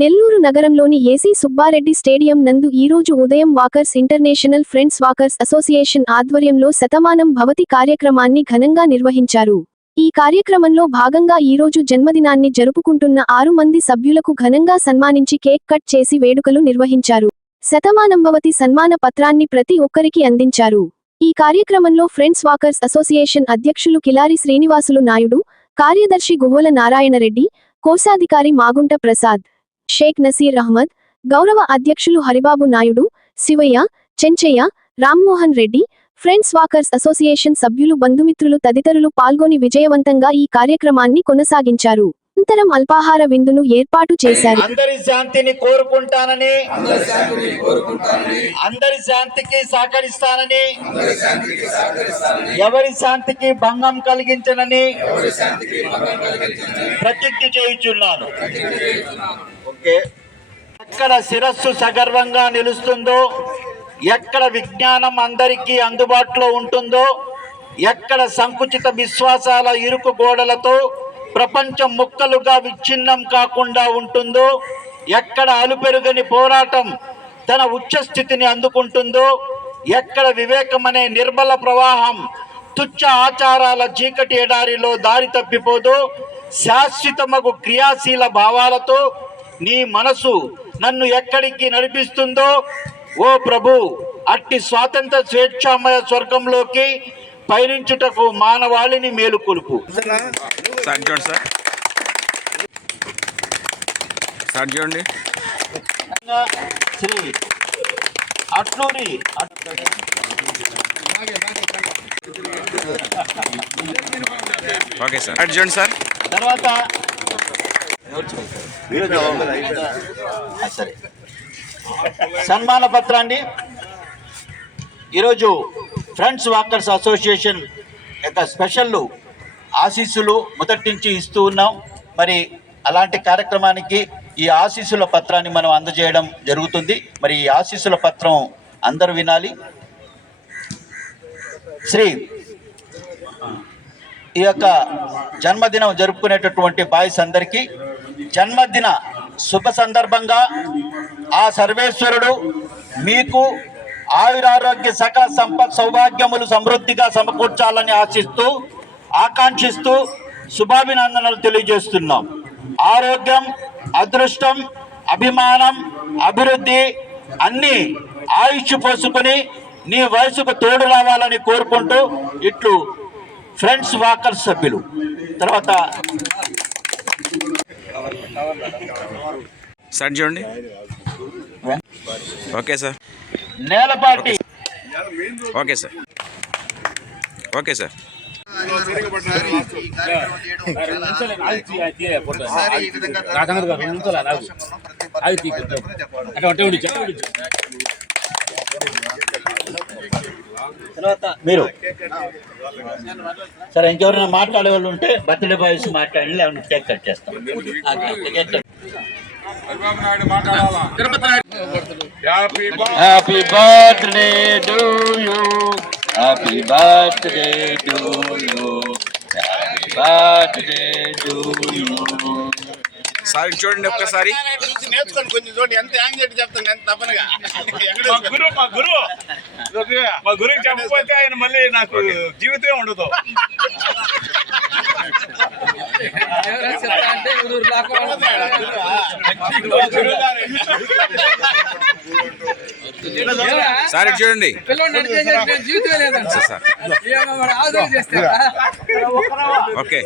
నెల్లూరు నగరంలోని AC Subbareddy stadium నందు ఈరోజు ఉదయం walkers international friends walkers association ఆధ్వర్యంలో శతమానం భవతి కార్యక్రమాన్ని ఘనంగా నిర్వహించారు. ఈ కార్యక్రమంలో భాగంగా ఈరోజు జన్మదినాన్ని జరుపుకుంటున్న ఆరు మంది సభ్యులకు ఘనంగా సన్మానించి కేక్ కట్ చేసి వేడుకలు నిర్వహించారు. శతమానం భవతి సన్మాన పత్రాన్ని ప్రతి ఒక్కరికి అందించారు. ఈ కార్యక్రమంలో ఫ్రెండ్స్ వాకర్స్ అసోసియేషన్ అధ్యక్షులు కిలారి శ్రీనివాసులు నాయుడు కార్యదర్శి గుహోల నారాయణరెడ్డి కోశాధికారి మాగుంట ప్రసాద్ షేక్ నసీర్ అహ్మద్ గౌరవ అధ్యక్షులు Haribabu Naidu Sivayya Chenchayya Rammohan Reddy friends walkers association సభ్యులు బంధుమిత్రులు తదితరులు పాల్గొని విజయవంతంగా ఈ కార్యక్రమాన్ని కొనసాగించారు. అనంతరం అల్పాహార విందును ఏర్పాటు చేశారు. అందరి శాంతిని కోరుకుంటానని అందరి శాంతికి సహకరిస్తానని ఎవరి శాంతికి భంగం కలిగించనని ప్రతిజ్ఞ చేయుచున్నాను. ఎక్కడ శిరస్సు సగర్వంగా నిలుస్తుందో ఎక్కడ విజ్ఞానం అందరికీ అందుబాటులో ఉంటుందో ఎక్కడ సంకుచిత విశ్వాసాల ఇరుకు గోడలతో ప్రపంచం ముక్కలుగా విచ్ఛిన్నం కాకుండా ఉంటుందో ఎక్కడ అలుపెరుగని పోరాటం తన ఉచ్చస్థితిని అందుకుంటుందో ఎక్కడ వివేకం అనే నిర్మల ప్రవాహం తుచ్చ ఆచారాల చీకటి ఎడారిలో దారి తప్పిపోదు శాశ్వతమగు క్రియాశీల భావాలతో నీ మనసు నన్ను ఎక్కడికి నడిపిస్తుందో ఓ ప్రభు అట్టి స్వాతంత్ర స్వేచ్ఛామయ స్వర్గంలోకి పయనించుటకు మానవాళిని మేలుకొలుపు చూడండి శ్రీ అట్లూరి ఓకే సార్ చూడండి సార్ తర్వాత సరే. సన్మాన పత్రాన్ని ఈరోజు ఫ్రెండ్స్ వాకర్స్ అసోసియేషన్ యొక్క స్పెషల్ ఆశీస్సులు మొదటి నుంచి ఇస్తూ ఉన్నాం. మరి అలాంటి కార్యక్రమానికి ఈ ఆశీస్సుల పత్రాన్ని మనం అందజేయడం జరుగుతుంది. మరి ఈ ఆశీస్సుల పత్రం అందరూ వినాలి. శ్రీ ఈ యొక్క జన్మదినం జరుపుకునేటటువంటి బాయ్స్ అందరికీ జన్మదిన శుభ సందర్భంగా ఆ సర్వేశ్వరుడు మీకు ఆయురారోగ్య సకల సంపత్ సౌభాగ్యములు సమృద్ధిగా సమకూర్చాలని ఆశిస్తూ ఆకాంక్షిస్తూ శుభాభినందనలు తెలియజేస్తున్నాం. ఆరోగ్యం అదృష్టం అభిమానం అభివృద్ధి అన్నీ ఆయుష్ పోసుకొని నీ వయసుకు తోడు రావాలని కోరుకుంటూ ఇట్లు ఫ్రెండ్స్ వాకర్ సభ్యులు. తర్వాత సార్ చూడండి okay sir. Nelapati. Okay sir. Okay sir. తర్వాత మీరు. సరే ఇంకెవరైనా మాట్లాడే వాళ్ళు ఉంటే బర్త్డే బాయ్స్ మాట్లాడి లేకపోతే కేక్ కట్ చేస్తాం. Happy birthday to you happy birthday to you happy birthday to you sir చూడండి ఒక్కసారి. నేర్చుకోండి కొంచెం చూడండి. ఎంత యాంగ్ చేసి చెప్తాను ఎంత తప్పనగా. గురువు మా గురువు. మా గురువుకి చెప్పకపోతే ఆయన మళ్ళీ నాకు జీవితమే ఉండదు. సార్ చూడండి. Okay.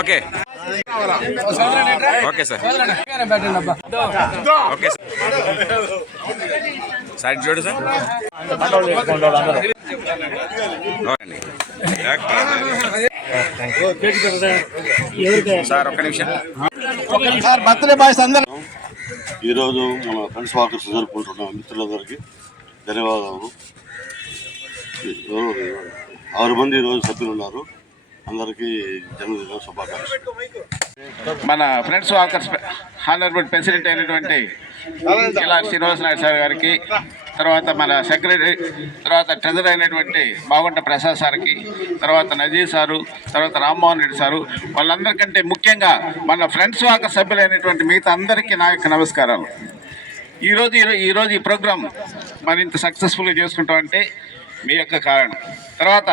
Okay. Okay sir. Okay sir. Sir చూడు సార్. సార్ ఒక్క నిమిషం. బర్త్డే బాయ్స్ అందరూ ఈరోజు మన ఫ్రెండ్స్ వాకర్స్ జరుపుకుంటున్నాం మిత్రులందరికీ ధన్యవాదాలు. ఆరు మంది ఈరోజు సభ్యులు ఉన్నారు. అందరికీ జన్మదిన శుభాకాంక్షలు. మన ఫ్రెండ్స్ వాకర్స్ హానరబుల్ ప్రెసిడెంట్ అయినటువంటి ఇలా శ్రీనివాస నాయుడు సార్ గారికి తర్వాత మన సెక్రటరీ తర్వాత ట్రెజర్ అయినటువంటి బాగుంట ప్రసాద్ సార్కి తర్వాత నజీర్ సారు తర్వాత రామ్మోహన్ రెడ్డి సారు వాళ్ళందరికంటే ముఖ్యంగా మన ఫ్రెండ్స్ వాకర్ సభ్యులైనటువంటి మిగతా అందరికీ నా యొక్క నమస్కారాలు. ఈరోజు ఈరోజు ఈ ప్రోగ్రాం మరింత సక్సెస్ఫుల్గా చేసుకుంటామంటే మీ యొక్క కారణం. తర్వాత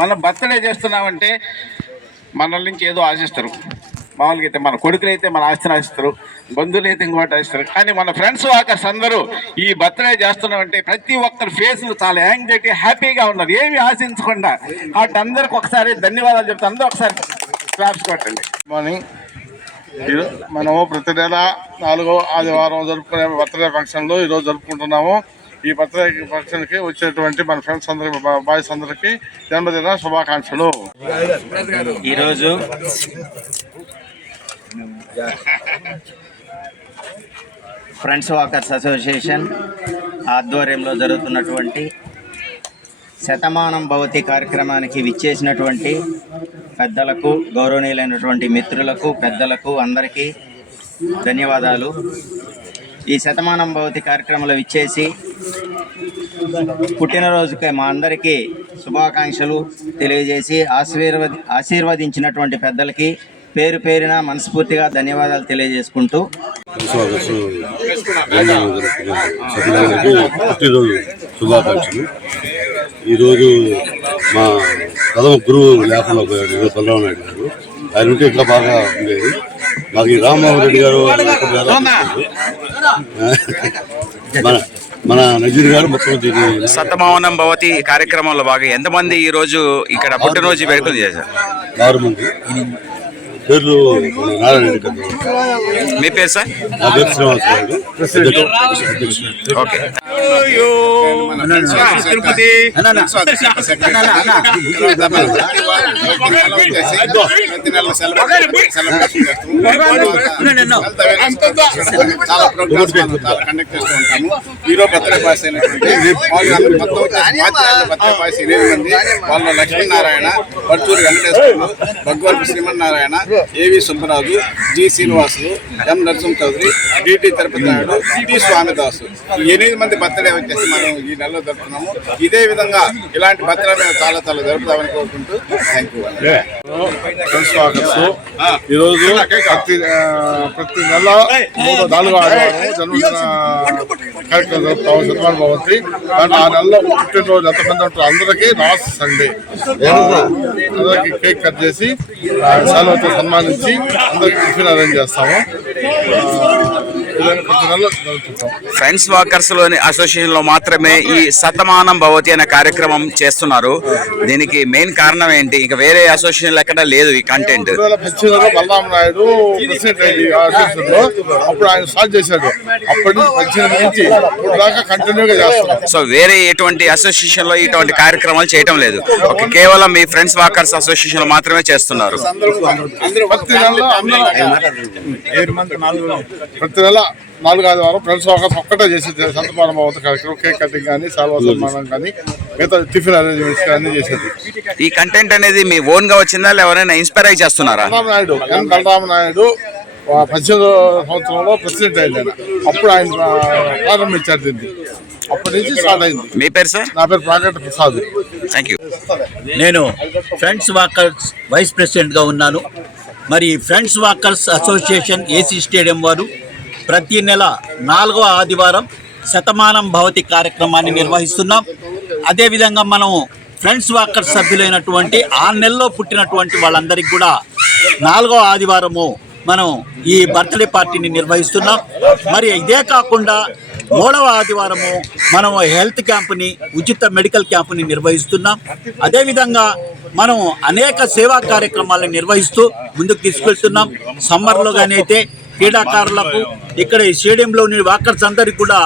మనం బర్త్డే చేస్తున్నామంటే మనల్ నుంచి ఏదో ఆశిస్తారు. మామూలుగా అయితే మన కొడుకులు అయితే మన ఆస్తిని ఆశిస్తారు. బంధువులు అయితే ఇంకోటి ఆశిస్తారు. కానీ మన ఫ్రెండ్స్ వాకర్స్ అందరూ ఈ బర్త్డే చేస్తున్నామంటే ప్రతి ఒక్కరి ఫేస్లు చాలా యాంగ్జైటీ హ్యాపీగా ఉన్నారు. ఏమి ఆశించకుండా వాటి అందరికి ఒకసారి ధన్యవాదాలు చెప్తాను అందరూ ఒకసారి క్లాప్స్ కొట్టండి. మార్నింగ్ మనము ప్రతి నెల నాలుగో ఆదివారం జరుపుకునే బర్త్డే ఫంక్షన్లో ఈరోజు జరుపుకుంటున్నాము. ఈ బర్త్డే ఫంక్షన్కి వచ్చేటువంటి మన ఫ్రెండ్స్ అందరికి బాయ్స్ అందరికి జన్మదిన శుభాకాంక్షలు. ఈరోజు ఫ్రెండ్స్ వాకర్స్ అసోసియేషన్ ఆధ్వర్యంలో జరుగుతున్నటువంటి శతమానం భవతి కార్యక్రమానికి విచ్చేసినటువంటి పెద్దలకు గౌరవనీయులైనటువంటి మిత్రులకు పెద్దలకు అందరికీ ధన్యవాదాలు. ఈ శతమానం భవతి కార్యక్రమంలో విచ్చేసి పుట్టినరోజుకి మా అందరికీ శుభాకాంక్షలు తెలియజేసి ఆశీర్వది ఆశీర్వదించినటువంటి పెద్దలకి పేరు పేరున మనస్ఫూర్తిగా ధన్యవాదాలు తెలియజేసుకుంటూ. శుభాకాంక్షలు. ఈరోజు మా ప్రథమ గురువు లేకుండా పోయాడు చంద్రబాబు నాయుడు గారు ఆయన ఉంటే ఇంకా బాగా ఉండేది. మాకు ఈ రామ్మోహన్ రెడ్డి గారు. మన మన నజీర్ గారు మొత్తం దీన్ని సతమౌనం భవతి కార్యక్రమంలో భాగంగా ఎంతమంది ఈ రోజు ఇక్కడ పుట్టినరోజు వేడుకలు చేశారు? ఆరు మంది. పేర్లు నారాయణ రెడ్డి గారు. మీ పేరు సార్? ఓకే. తిరుపతి హీరో వాళ్ళు ఎనిమిది Lakshminarayana Patturu Venkateswarlu Bhagavantu Srimannarayana AV Subbaraju G Srinivasulu M Narasimha Chowdary DT Tirupati Naidu T Swamidasu ఎనిమిది మంది బర్త్డే వచ్చేసి మనం ఈ నెలలో జరుపుతున్నాము. ఇదే విధంగా ఇలాంటి బర్త్డే మేము చాలా చాలా జరుపుతామని కోరుకుంటూ థ్యాంక్ యూ ఈరోజు ప్రతి ప్రతి నెల మూడో నాలుగో ఆదివారం జన్మదిన కార్యక్రమం జరుపుతాము శతమాన భవంతి దాంట్లో ఆ నెలలో పుట్టినరోజు ఎంతమంది ఉంటారు అందరికీ లాస్ట్ సండే. అందరికి కేక్ కట్ చేసి సెలవుతో సన్మానించి అందరికి టిఫిన్ అరేంజ్ చేస్తాము ఆ, ఇలాగ ప్రతి నెల జరుపుకుంటాం ఫ్రెండ్స్ వాకర్స్లోని అసోసియేషన్లో మాత్రమే ఈ శతమానం భవతి అనే కార్యక్రమం చేస్తున్నారు. దీనికి మెయిన్ కారణం ఏంటి? ఇంకా వేరే అసోసియేషన్ ఎక్కడ లేదు ఈ కంటెంట్. నాయుడు ప్రెసిడెంట్ అప్పుడు ఆయన స్టార్ట్ చేశాడు. అప్పటి నుంచి పద్దెనిమిది నుంచి ఇప్పుడు దాకా కంటిన్యూగా చేస్తున్నాం సో వేరే ఎటువంటి అసోసియేషన్లో ఇటువంటి కార్యక్రమాలు చేయటం లేదు. కేవలం మీ ఫ్రెండ్స్ వాకర్స్ అసోసియేషన్లో మాత్రమే చేస్తున్నారు. ప్రతి నెల ప్రతి నెల నాలుగు ఆదివారం ఫ్రెండ్స్ వాకర్స్ ఒక్కటే చేసి సంతపాలన భవత కార్యక్రమం కేక్ కటింగ్ కానీ సాల్వా సన్మానం కానీ మిగతా టిఫిన్ అరేంజ్మెంట్స్ కానీ చేసేది. ఈ కంటెంట్ అనేది మీ ఓన్గా వచ్చిందా ఎవరైనా ఇన్స్పైర్ అయి చేస్తున్నారా? నాయుడు ఎన్ బలరామ నాయుడు పద్దెనిమిదో సంవత్సరంలో ప్రెసిడెంట్ అయింది ఆయన అప్పుడు ఆయన ప్రారంభించారు దీన్ని. అప్పటి నుంచి స్టార్ట్ అయింది. మీ పేరు సార్? నా పేరు ప్రాగట్ ప్రసాద్. థ్యాంక్ యూ నేను ఫ్రెండ్స్ వాకర్స్ వైస్ ప్రెసిడెంట్గా ఉన్నాను. మరి friends walkers association AC stadium వారు ప్రతి నెల నాలుగవ ఆదివారం శతమానం భవతి కార్యక్రమాన్ని నిర్వహిస్తున్నాం. అదేవిధంగా మనం ఫ్రెండ్స్ వాకర్స్ సభ్యులైనటువంటి ఆ నెలలో పుట్టినటువంటి వాళ్ళందరికీ కూడా నాలుగవ ఆదివారము మనం ఈ బర్త్డే పార్టీని నిర్వహిస్తున్నాం. మరి ఇదే కాకుండా మూడవ ఆదివారము మనం హెల్త్ క్యాంపుని ఉచిత మెడికల్ క్యాంపుని నిర్వహిస్తున్నాం. అదేవిధంగా మనం అనేక సేవా కార్యక్రమాలను నిర్వహిస్తూ ముందుకు తీసుకెళ్తున్నాం. సమ్మర్లో కానీ అయితే క్రీడాకారులకు ఇక్కడ ఈ స్టేడియంలోని వాకర్స్ అందరికీ కూడా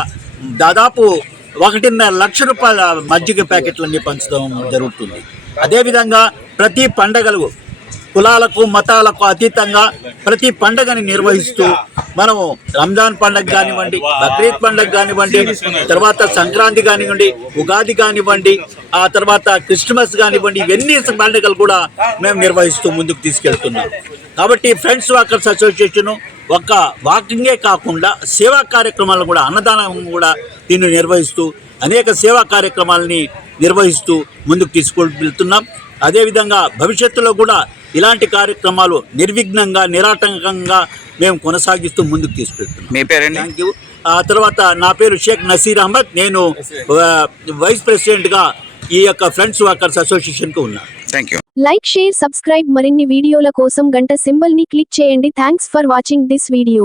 దాదాపు ఒకటిన్నర లక్ష రూపాయల మజ్జిగ ప్యాకెట్లన్నీ పంచడం జరుగుతుంది. అదేవిధంగా ప్రతి పండగలు కులాలకు మతాలకు అతీతంగా ప్రతి పండగని నిర్వహిస్తూ మనము రంజాన్ పండగ కానివ్వండి బక్రీద్ పండగ కానివ్వండి తర్వాత సంక్రాంతి కానివ్వండి ఉగాది కానివ్వండి ఆ తర్వాత క్రిస్మస్ కానివ్వండి ఇవన్నీ పండుగలు కూడా మేము నిర్వహిస్తూ ముందుకు తీసుకెళ్తున్నాం. కాబట్టి ఫ్రెండ్స్ వాకర్స్ అసోసియేషను ఒక్క వాకింగే కాకుండా సేవా కార్యక్రమాలు కూడా అన్నదానం కూడా దీన్ని నిర్వహిస్తూ అనేక సేవా కార్యక్రమాలని నిర్వహిస్తూ ముందుకు తీసుకొని వెళ్తున్నాం అదేవిధంగా భవిష్యత్తులో కూడా ఇలాంటి కార్యక్రమాలు నిర్విఘ్నంగా నిరాటంకంగా మేము కొనసాగిస్తూ ముందుకు తీసుకెళ్తున్నాం. మీ పేరండి? థ్యాంక్ యూ ఆ తర్వాత నా పేరు షేక్ నసీర్ అహ్మద్. నేను వైస్ ప్రెసిడెంట్గా ఈ యొక్క ఫ్రెండ్స్ వర్కర్స్ అసోసియేషన్కు ఉన్నాను thank you like share subscribe మరిన్ని వీడియోల కోసం గంట సింబల్ని క్లిక్ చేయండి. Thanks for watching this video